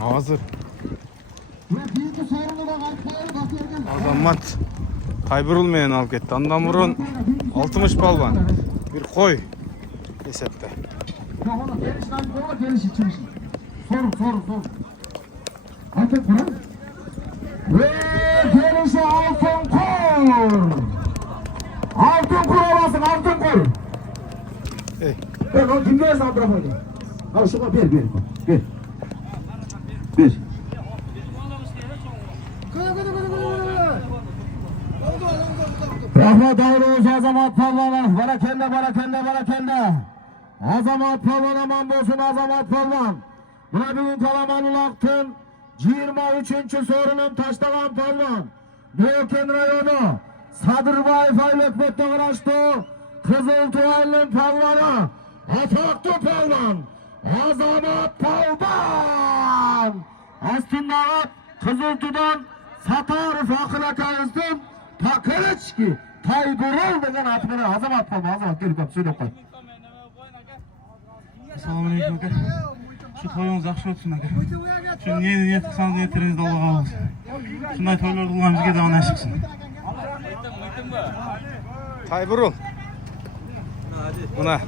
Hazır. Azamat Tayburulmayan alıp ketdi. Andan burun 60 balvan. Bir koy esepte. Sor. Altın kur. Ve gelişi altın kur. Altın kur olasın, altın kur. Ben o kimliğe saldıramaydım. Al şuna ver. Rahmet Ağrı'nız Azamat Palvan'a. Barakende. Azamat Palvan aman olsun Azamat Palvan. Buna bugün Kalaman'ın aktın. 23. sorunun Taştalan Palvan. Doğuken rayonu. Sadırbayev Aylökmet'te uğraştı. Kızıltuğaylı'nın Palvan'a. Ataklı Palvan. Azamat Palvan. Aslında Kızıltuğ'dan Satarif Akılakayız'dan Takılıçki Tayburul degen atmını Azamat Palvan. Azamat gelip bak söyle koy. Assalamualaikum aka. Şu toyuңuz yaxshi o'tsin aka. Şu niyet qilsangiz niyetingizni Allohga olsin. Shunday to'ylar qilgan bizga da nasib qilsin. Tayburul. Buna.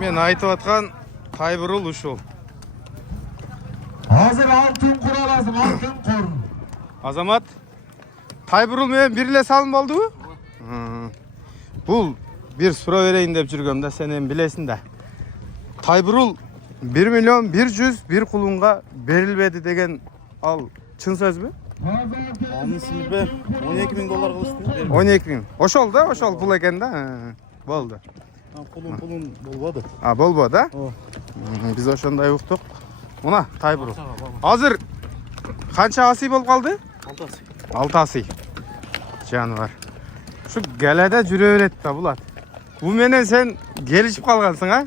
Men aytып atkan Tayburul uşul. Hazır altın kur alasın, altın kur. Azamat Tayburul men birle salım oldu bu? Bul bir sura vereyim dep жүрgөм sen hem bilesin de. Tayburul 1.100.000 kulunga berilmedi degen al çın söz mü? Anın sınıfı 12.000 dolar kılıçtı. 12.000. Oşol da, oşol pul eken de. Boldu. Pulun bolmadı. Ha bolbo da. Biz oşonday uktuk. Muna Tayburul. Hazır kança asi bolup kaldı? 6 asi. Canı var. Şu gelede жүрөбүрөт da Bulat. Bu menen sen gelişip kalgansın ha?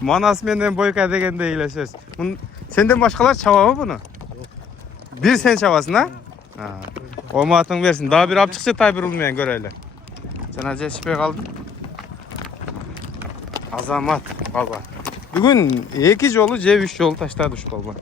Manas menden boyka degende ile söz. Senden başkalar çaba mı bunu? Bir sen çabasın ha? O matın versin. Daha bir apçıkça Tayburulmayan göreyle. Sen acı şüphe kaldın. Azamat baba. Bugün 2 yolu C3 yolu taşta düşük olmak.